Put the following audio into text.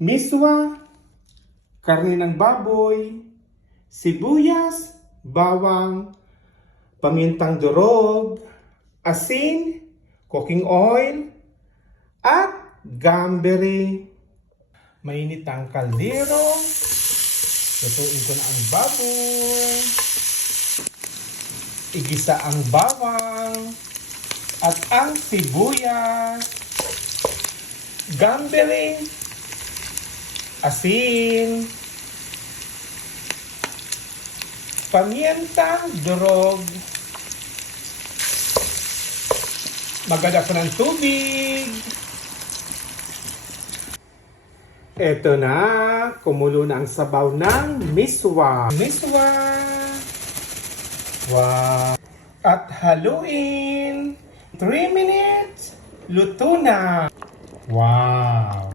miswa, karne ng baboy, sibuyas, bawang, pamintang durog, asin, cooking oil, at gamberi. Mainit ang kaldero. Lutuin ko na ang baboy. Igisa ang bawang at ang sibuyas, gamberi, asin, pamintang durog. Magada ko ng tubig. Eto na, kumulo na ang sabaw ng miswa. Miswa! Wow! At haluin. 3 minutes, luto na. Wow!